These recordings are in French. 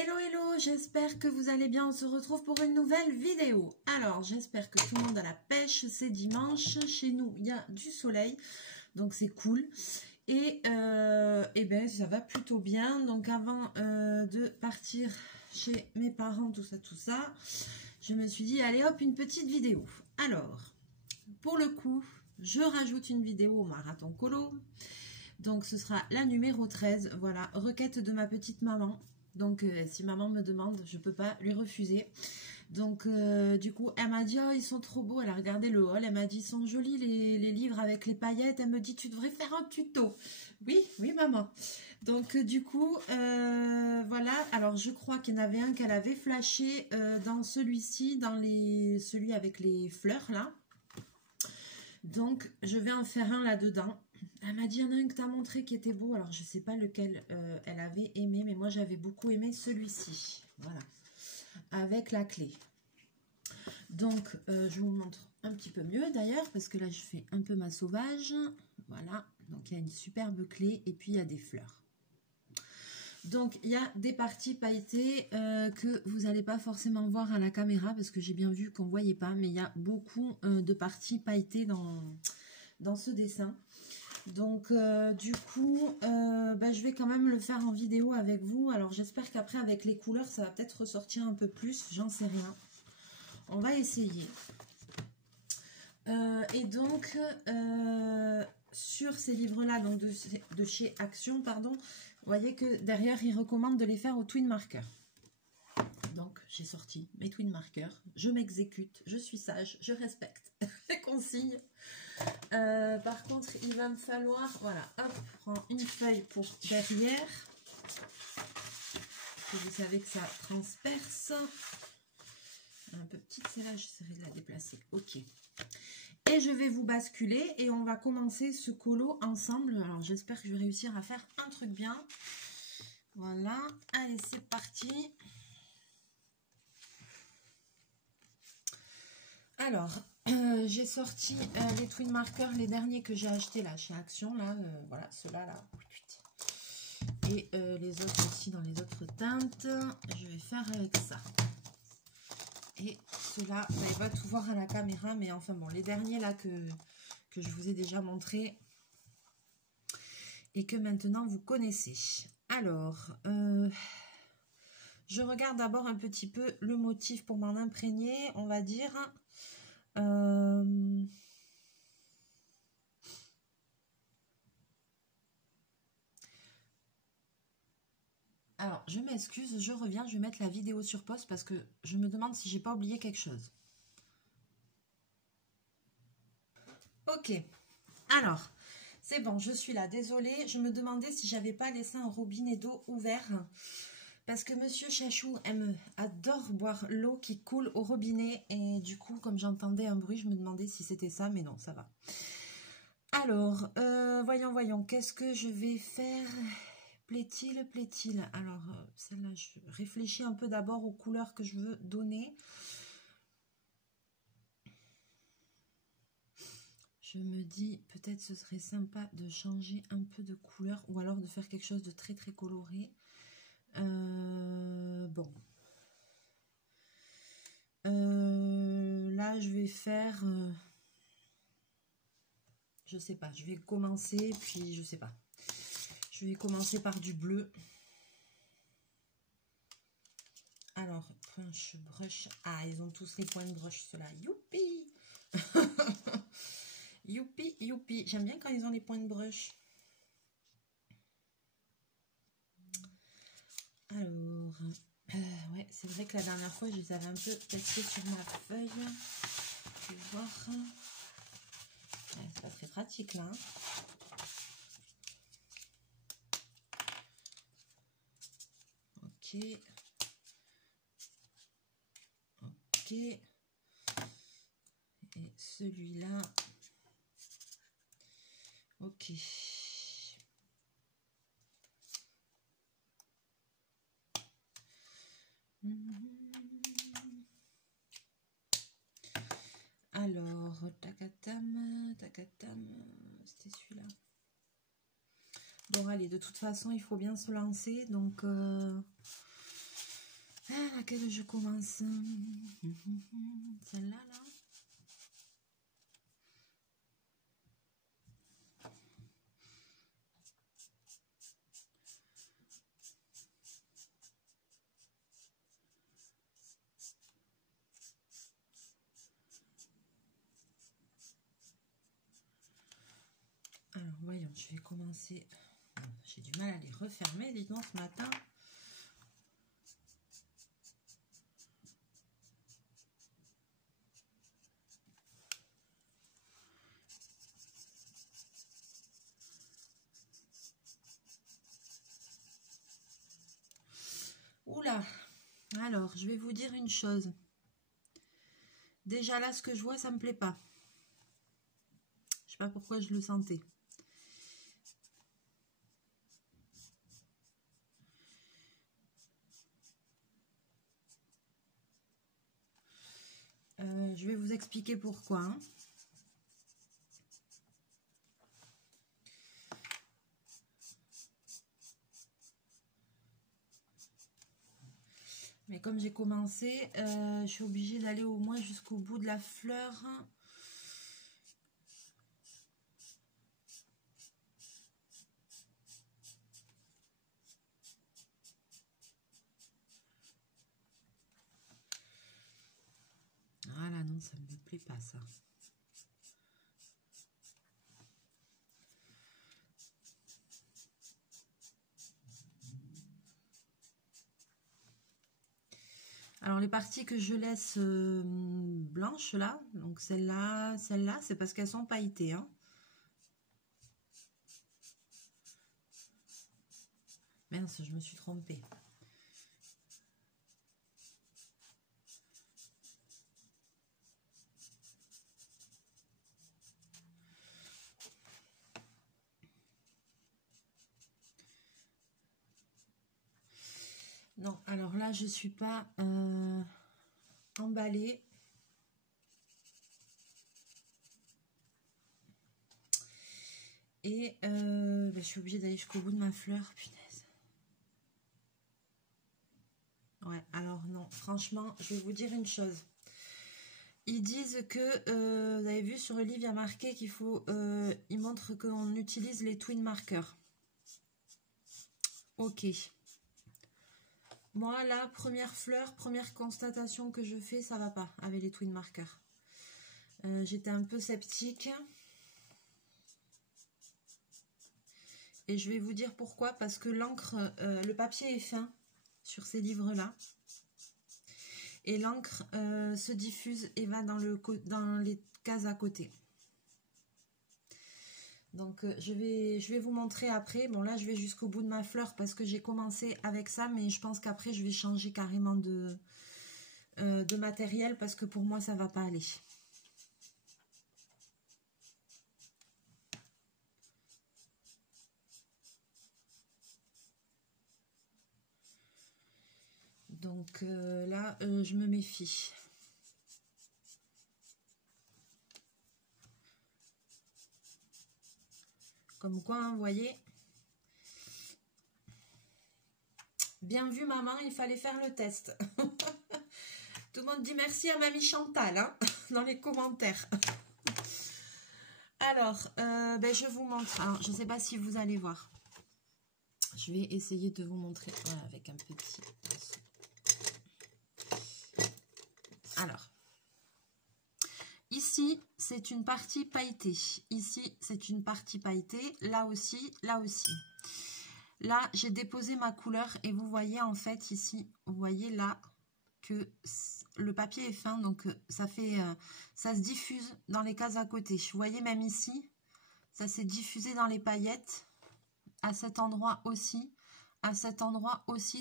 Hello hello, j'espère que vous allez bien, on se retrouve pour une nouvelle vidéo. Alors j'espère que tout le monde a la pêche, c'est dimanche, chez nous il y a du soleil, donc c'est cool. Et ben ça va plutôt bien, donc avant de partir chez mes parents, tout ça, je me suis dit allez hop, une petite vidéo. Alors, pour le coup, je rajoute une vidéo au marathon colo, donc ce sera la numéro 13, voilà, requête de ma petite maman. Donc, si maman me demande, je ne peux pas lui refuser. Donc, du coup, elle m'a dit, oh, ils sont trop beaux. Elle a regardé le haul. Elle m'a dit, ils sont jolis les livres avec les paillettes. Elle me dit, tu devrais faire un tuto. Oui, oui, maman. Donc, du coup, voilà. Alors, je crois qu'il y en avait un qu'elle avait flashé dans celui-ci, dans celui avec les fleurs, là. Donc, je vais en faire un là-dedans. Elle m'a dit, il y en a un que tu as montré qui était beau. Alors, je ne sais pas lequel elle avait aimé, mais moi, j'avais beaucoup aimé celui-ci. Voilà. Avec la clé. Donc, je vous montre un petit peu mieux d'ailleurs, parce que là, je fais un peu ma sauvage. Voilà. Donc, il y a une superbe clé et puis il y a des fleurs. Donc, il y a des parties pailletées que vous n'allez pas forcément voir à la caméra, parce que j'ai bien vu qu'on ne voyait pas, mais il y a beaucoup de parties pailletées dans ce dessin. Donc, du coup, je vais quand même le faire en vidéo avec vous. Alors, j'espère qu'après, avec les couleurs, ça va peut-être ressortir un peu plus. J'en sais rien. On va essayer. Et donc, sur ces livres-là, donc de chez Action, pardon, vous voyez que derrière, ils recommandent de les faire au twin marker. Donc, j'ai sorti mes twin markers. Je m'exécute, je suis sage, je respecte les consignes. Par contre, il va me falloir, voilà, hop, je prends une feuille pour derrière. Vous savez que ça transperce. Un peu petite, celle-là, j'essaierai de la déplacer. Ok. Et je vais vous basculer et on va commencer ce colo ensemble. Alors, j'espère que je vais réussir à faire un truc bien. Voilà. Allez, c'est parti. Alors, j'ai sorti les twin markers, les derniers que j'ai achetés là chez Action, là, voilà, ceux-là là, et les autres aussi dans les autres teintes. Je vais faire avec ça. Et ceux-là, vous n'allez pas tout voir à la caméra, mais enfin bon, les derniers là que je vous ai déjà montré et que maintenant vous connaissez. Alors, je regarde d'abord un petit peu le motif pour m'en imprégner, on va dire. Alors, je m'excuse, je reviens, je vais mettre la vidéo sur pause parce que je me demande si j'ai pas oublié quelque chose. Ok, alors, c'est bon, je suis là, désolée, je me demandais si j'avais pas laissé un robinet d'eau ouvert parce que Monsieur Chachou adore boire l'eau qui coule au robinet et du coup, comme j'entendais un bruit, je me demandais si c'était ça, mais non, ça va. Alors, voyons, qu'est-ce que je vais faire? Plaît-il? Alors, celle-là, je réfléchis un peu d'abord aux couleurs que je veux donner. Je me dis, peut-être ce serait sympa de changer un peu de couleur ou alors de faire quelque chose de très très coloré. Bon. Là, je vais faire... je sais pas, je vais commencer, puis je sais pas. Je vais commencer par du bleu. Alors, punch, brush. Ah, ils ont tous les points de brush, ceux-là. Youpi! Youpi. J'aime bien quand ils ont les points de brush. Alors, ouais, c'est vrai que la dernière fois, je les avais un peu testés sur ma feuille. Je vais voir. Ouais, c'est pas très pratique, là. Ok. Et celui-là. Ok. Alors, tacatam, c'était celui-là. Bon, allez, de toute façon, il faut bien se lancer, donc Ah, laquelle je commence? Celle-là, là. Alors, voyons, je vais commencer. J'ai du mal à les refermer, dites-moi, ce matin. Oula! Alors, je vais vous dire une chose. Déjà là, ce que je vois, ça me plaît pas. Je sais pas pourquoi je le sentais. Je vais vous expliquer pourquoi. Hein. Mais comme j'ai commencé, je suis obligée d'aller au moins jusqu'au bout de la fleur. Voilà, non, ça ne me plaît pas, ça. Alors, les parties que je laisse blanches, là, donc celle-là, c'est parce qu'elles sont pailletées. Hein. Mince, je me suis trompée. Non, alors là, je ne suis pas emballée. Et je suis obligée d'aller jusqu'au bout de ma fleur, punaise. Ouais, alors non, franchement, je vais vous dire une chose. Ils disent que, vous avez vu sur le livre, il y a marqué qu'il faut, ils montrent qu'on utilise les twin markers. Ok. Moi, la première fleur, première constatation que je fais, ça va pas avec les twin markers. J'étais un peu sceptique. Et je vais vous dire pourquoi. Parce que l'encre, le papier est fin sur ces livres-là. Et l'encre se diffuse et va dans les cases à côté. Donc je vais vous montrer après. Bon là je vais jusqu'au bout de ma fleur parce que j'ai commencé avec ça. Mais je pense qu'après je vais changer carrément de matériel parce que pour moi ça va pas aller. Donc là je me méfie. Comme quoi, hein, vous voyez. Bien vu, maman, il fallait faire le test. Tout le monde dit merci à mamie Chantal, hein, dans les commentaires. Alors, je vous montre. Alors, je ne sais pas si vous allez voir. Je vais essayer de vous montrer voilà, avec un petit... Alors, ici, c'est une partie pailletée. Ici, c'est une partie pailletée. Là aussi, là aussi. Là, j'ai déposé ma couleur et vous voyez en fait ici, vous voyez là que le papier est fin, donc ça se diffuse dans les cases à côté. Vous voyez même ici, ça s'est diffusé dans les paillettes. À cet endroit aussi,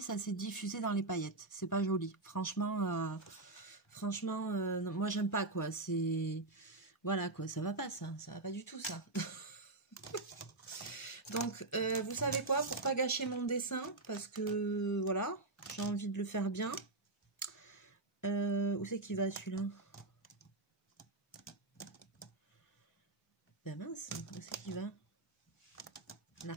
ça s'est diffusé dans les paillettes. C'est pas joli, franchement. Non, moi j'aime pas quoi. C'est voilà quoi, ça va pas ça va pas du tout ça. Donc, vous savez quoi, pour pas gâcher mon dessin, parce que, voilà, j'ai envie de le faire bien. Où c'est qu'il va, celui-là? Ben mince, où c'est qu'il va? Là.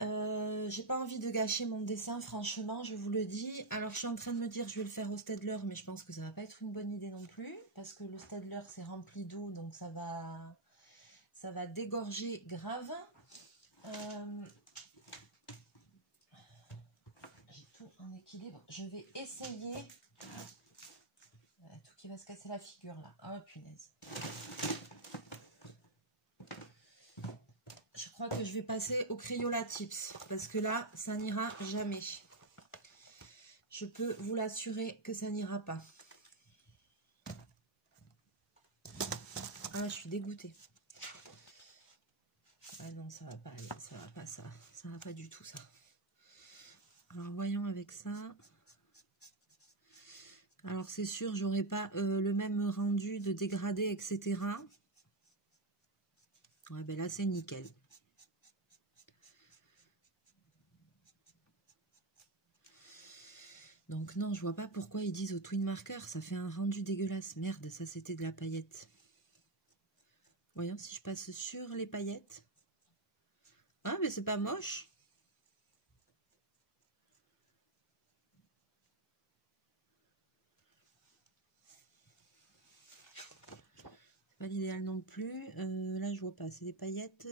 J'ai pas envie de gâcher mon dessin, franchement, je vous le dis. Alors, je suis en train de me dire, je vais le faire au Staedtler, mais je pense que ça va pas être une bonne idée non plus, parce que le Staedtler, c'est rempli d'eau, donc ça va dégorger grave. J'ai tout en équilibre. Je vais essayer. Tout qui va se casser la figure, là. Oh, punaise. Je crois que je vais passer au Crayola Tips, parce que là, ça n'ira jamais. Je peux vous l'assurer que ça n'ira pas. Ah, je suis dégoûtée. Ah non, ça va pas aller, ça va pas ça. Ça va pas du tout ça. Alors, voyons avec ça. Alors, c'est sûr, j'aurai pas le même rendu de dégradé, etc. Ouais, ben là, c'est nickel. Donc non, je vois pas pourquoi ils disent au twin marker, ça fait un rendu dégueulasse. Merde, ça c'était de la paillette. Voyons si je passe sur les paillettes. Ah, mais c'est pas moche. C'est pas l'idéal non plus. Là, je vois pas, c'est des paillettes.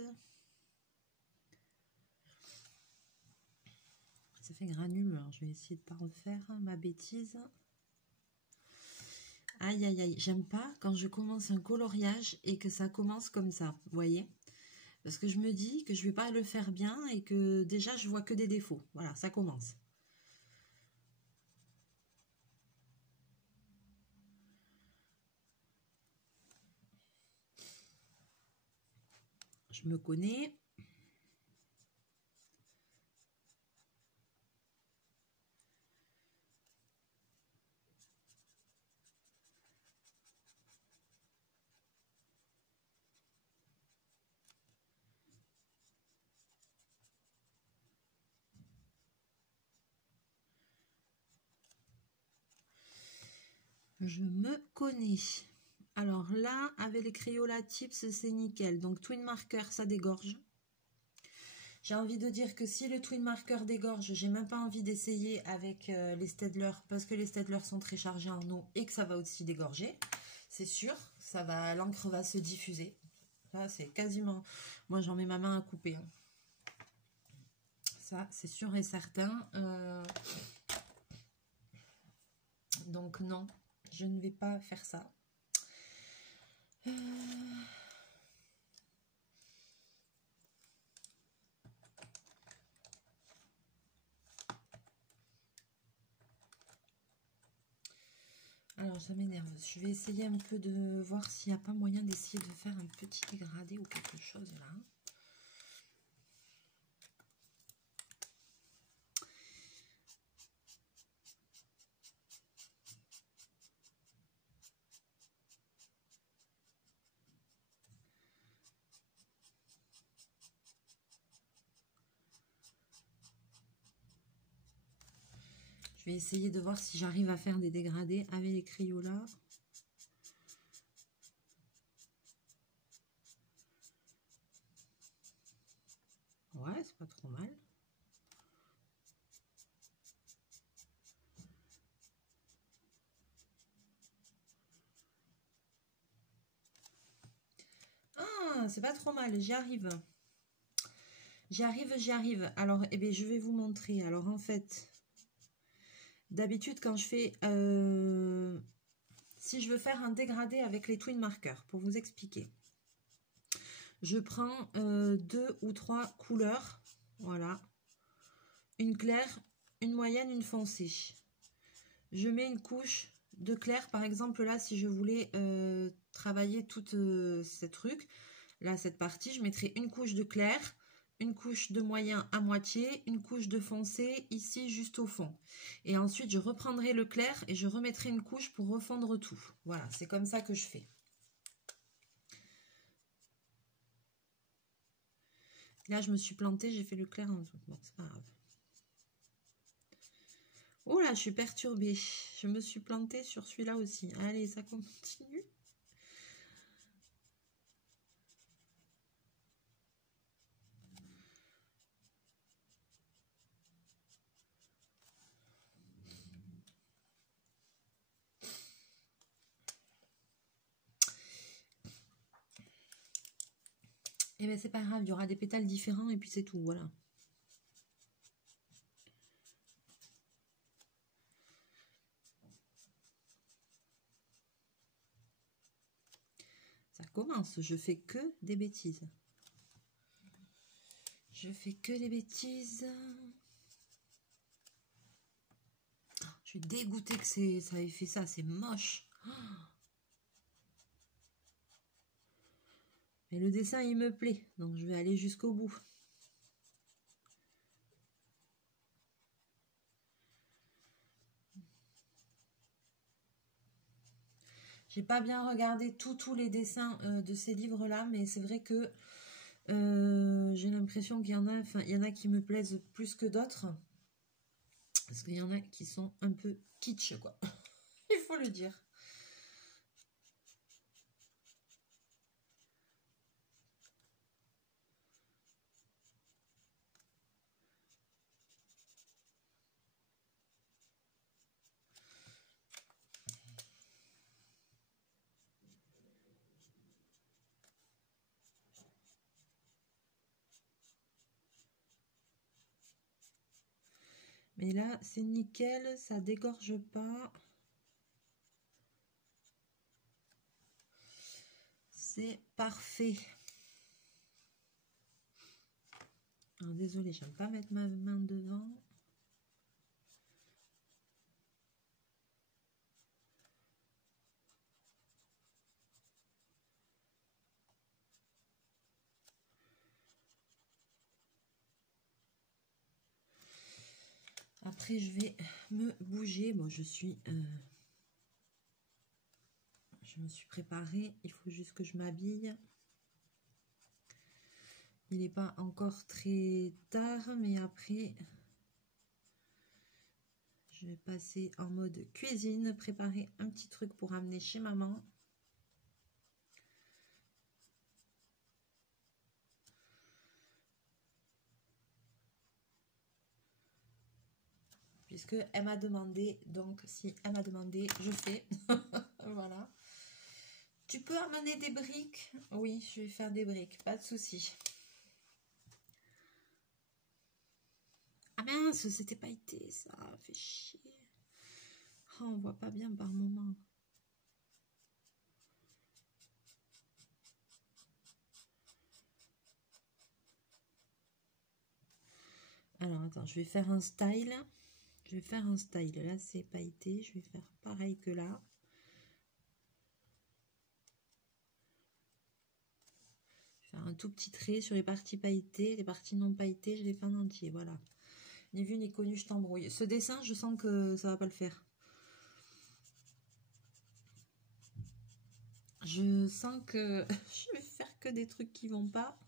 Ça fait granule, alors je vais essayer de pas refaire ma bêtise. Aïe, aïe, aïe, j'aime pas quand je commence un coloriage et que ça commence comme ça, vous voyez? Parce que je me dis que je vais pas le faire bien et que déjà je vois que des défauts. Voilà, ça commence. Je me connais. Je me connais. Alors là, avec les Crayola Tips, c'est nickel. Donc, Twin Marker, ça dégorge. J'ai envie de dire que si le Twin Marker dégorge, j'ai même pas envie d'essayer avec les Staedtler, parce que les Staedtler sont très chargés en eau et que ça va aussi dégorger. C'est sûr, ça va, l'encre va se diffuser. Là, c'est quasiment... Moi, j'en mets ma main à couper. Hein. Ça, c'est sûr et certain. Donc, non, je ne vais pas faire ça. Alors, ça m'énerve. Je vais essayer un peu de voir s'il n'y a pas moyen d'essayer de faire un petit dégradé ou quelque chose là. Je vais essayer de voir si j'arrive à faire des dégradés avec les Crayola. Ouais, c'est pas trop mal. Ah, c'est pas trop mal, j'y arrive. J'y arrive, j'y arrive. Alors, eh bien, je vais vous montrer. Alors, en fait, d'habitude, quand je fais... si je veux faire un dégradé avec les twin markers, pour vous expliquer, je prends 2 ou 3 couleurs. Voilà. Une claire, une moyenne, une foncée. Je mets une couche de clair. Par exemple, là, si je voulais travailler toute cette truc, là, cette partie, je mettrai une couche de clair, une couche de moyen à moitié, une couche de foncé ici juste au fond. Et ensuite, je reprendrai le clair et je remettrai une couche pour refondre tout. Voilà, c'est comme ça que je fais. Là, je me suis plantée, j'ai fait le clair en dessous. Bon, c'est pas grave. Oh là, je suis perturbée. Je me suis plantée sur celui-là aussi. Allez, ça continue. Et bien c'est pas grave, il y aura des pétales différents et puis c'est tout, voilà. Ça commence, je fais que des bêtises. Je fais que des bêtises. Je suis dégoûtée que ça ait fait ça, c'est moche. Mais le dessin, il me plaît, donc je vais aller jusqu'au bout. J'ai pas bien regardé tous les dessins de ces livres-là, mais c'est vrai que j'ai l'impression qu'il y en a, enfin, il y en a qui me plaisent plus que d'autres. Parce qu'il y en a qui sont un peu kitsch, quoi. Il faut le dire. Mais là, c'est nickel, ça dégorge pas. C'est parfait. Alors, désolée, j'aime pas mettre ma main devant. Après, je vais me bouger. Bon, je me suis préparée. Il faut juste que je m'habille. Il n'est pas encore très tard, mais après, je vais passer en mode cuisine, préparer un petit truc pour amener chez maman. Puisque elle m'a demandé, donc si elle m'a demandé, je fais. Voilà. Tu peux amener des briques? Oui, je vais faire des briques, pas de souci. Ah mince, c'était pas été, ça fait chier. Oh, on voit pas bien par moment. Alors attends, je vais faire un style. Je vais faire un style. Là, c'est pailleté. Je vais faire pareil que là. Je vais faire un tout petit trait sur les parties pailletées. Les parties non pailletées, je les fais en entier. Voilà. Ni vu ni connu, je t'embrouille. Ce dessin, je sens que ça va pas le faire. Je sens que je vais faire que des trucs qui vont pas.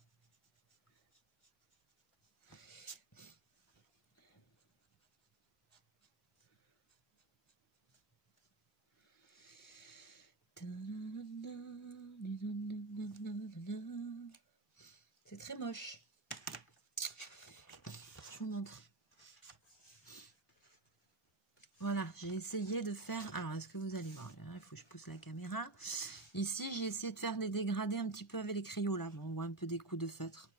C'est très moche. Je vous montre. Voilà, j'ai essayé de faire... Alors, est-ce que vous allez voir? Il faut que je pousse la caméra. Ici, j'ai essayé de faire des dégradés un petit peu avec les crayons là. Bon, on voit un peu des coups de feutre.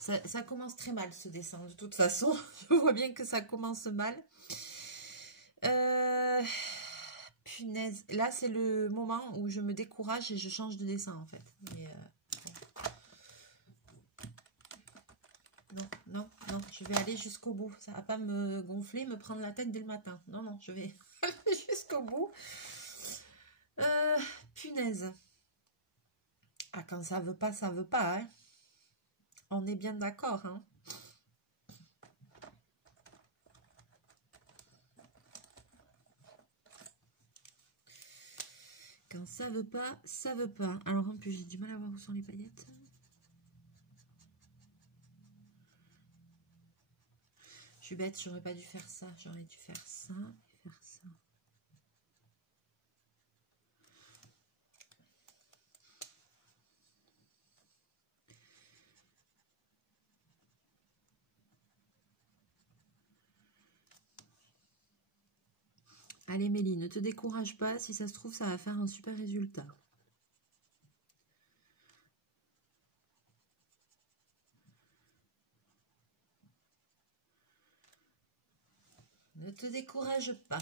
Ça commence très mal ce dessin, de toute façon. Je vois bien que ça commence mal. Punaise. Là, c'est le moment où je me décourage et je change de dessin, en fait. Mais, non, je vais aller jusqu'au bout. Ça va pas me gonfler, me prendre la tête dès le matin. Non, non, je vais aller jusqu'au bout. Punaise. Ah, quand ça veut pas, ça veut pas, hein. On est bien d'accord, hein. Quand ça veut pas, ça veut pas. Alors en plus, j'ai du mal à voir où sont les paillettes. Je suis bête, j'aurais pas dû faire ça. J'aurais dû faire ça et faire ça. Allez Mélie, ne te décourage pas. Si ça se trouve, ça va faire un super résultat. Ne te décourage pas.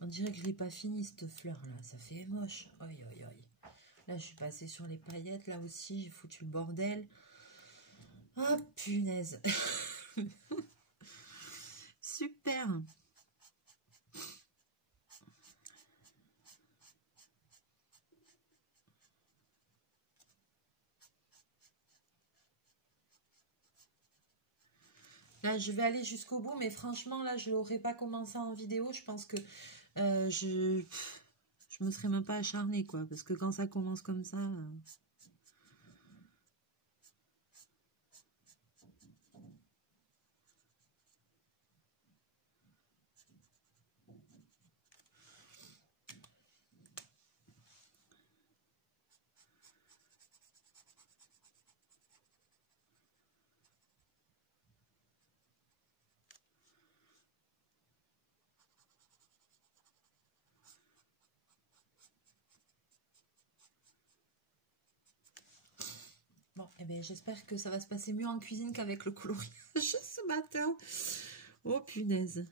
On dirait que je l'ai pas fini cette fleur là, ça fait moche. Aïe aïe aïe. Là je suis passée sur les paillettes, là aussi j'ai foutu le bordel. Ah punaise. Super. Là, je vais aller jusqu'au bout, mais franchement, là, je n'aurais pas commencé en vidéo. Je pense que je me serais même pas acharnée, quoi. Parce que quand ça commence comme ça... Bon, eh bien, j'espère que ça va se passer mieux en cuisine qu'avec le coloriage ce matin. Oh, punaise.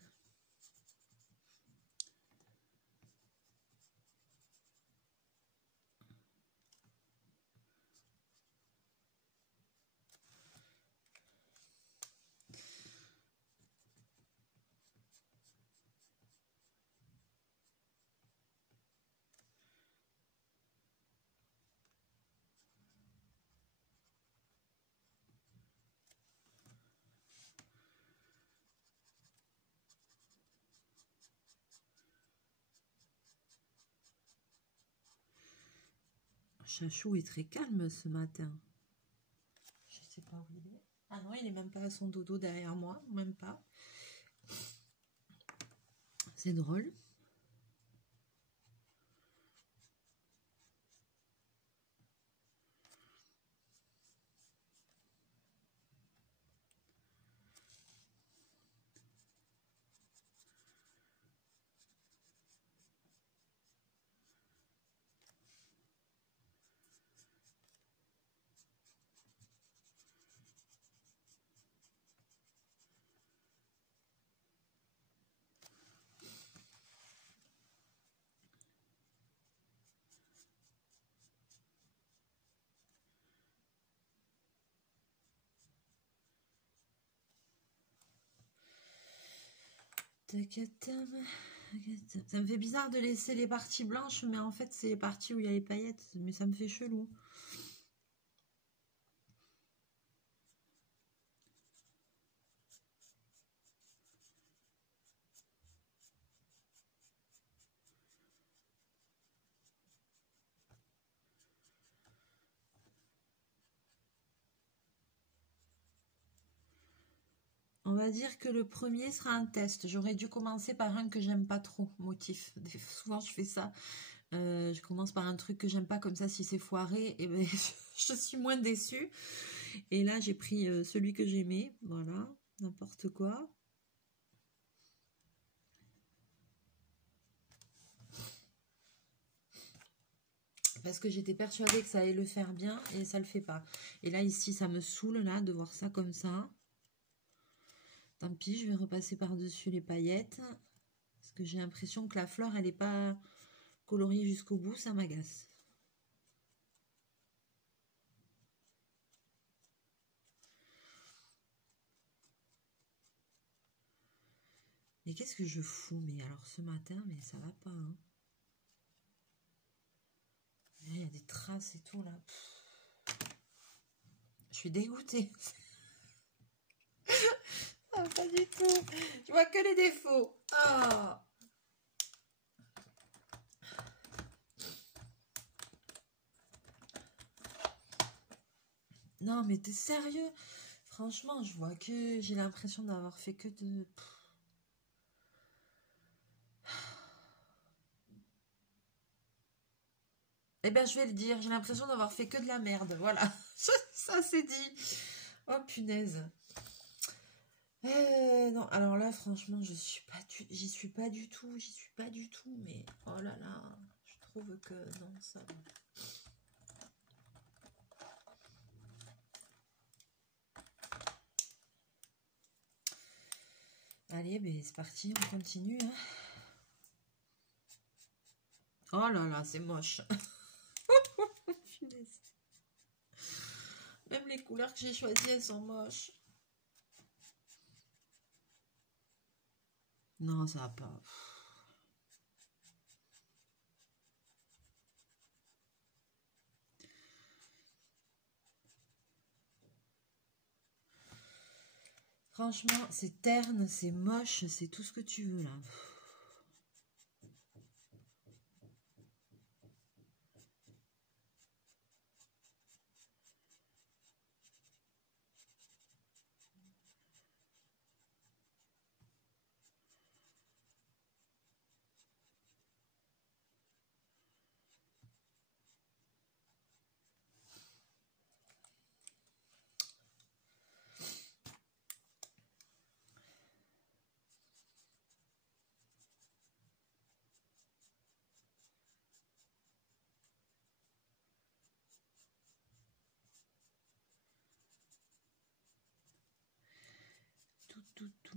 Chachou est très calme ce matin. Je sais pas où il est. Ah non, il est même pas à son dodo derrière moi, même pas. C'est drôle. Ça me fait bizarre de laisser les parties blanches, mais en fait, c'est les parties où il y a les paillettes. Mais ça me fait chelou. On va dire que le premier sera un test. J'aurais dû commencer par un que j'aime pas trop, motif. Souvent, je fais ça. Je commence par un truc que j'aime pas, comme ça, si c'est foiré, et ben, je suis moins déçue. Et là, j'ai pris celui que j'aimais. Voilà, n'importe quoi. Parce que j'étais persuadée que ça allait le faire bien, et ça le fait pas. Et là, ici, ça me saoule, là, de voir ça comme ça. Tant pis, je vais repasser par-dessus les paillettes. Parce que j'ai l'impression que la fleur, elle n'est pas coloriée jusqu'au bout, ça m'agace. Mais qu'est-ce que je fous? Mais alors ce matin, mais ça va pas. Hein. Il y a des traces et tout là. Je suis dégoûtée. Ah, pas du tout. Tu vois que les défauts. Oh. Non, mais t'es sérieux? Franchement, je vois que j'ai l'impression d'avoir fait que de... Eh bien, je vais le dire, j'ai l'impression d'avoir fait que de la merde, voilà. Ça, c'est dit. Oh, punaise. Non, alors là, franchement, j'y suis pas du tout, mais oh là là, je trouve que non, ça va. Allez, ben c'est parti, on continue. Hein. Oh là là, c'est moche. Même les couleurs que j'ai choisies, elles sont moches. Non, ça va pas. Franchement, c'est terne, c'est moche, c'est tout ce que tu veux là.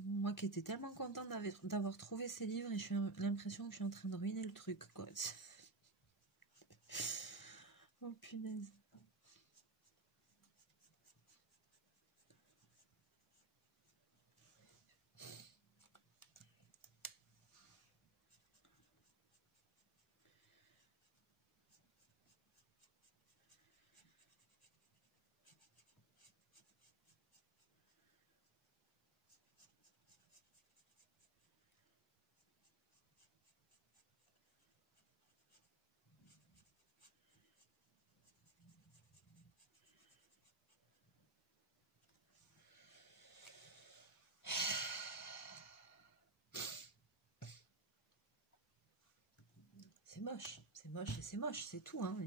Moi qui étais tellement contente d'avoir trouvé ces livres et j'ai l'impression que je suis en train de ruiner le truc, quoi. Oh punaise. C'est moche et c'est moche, c'est tout, hein.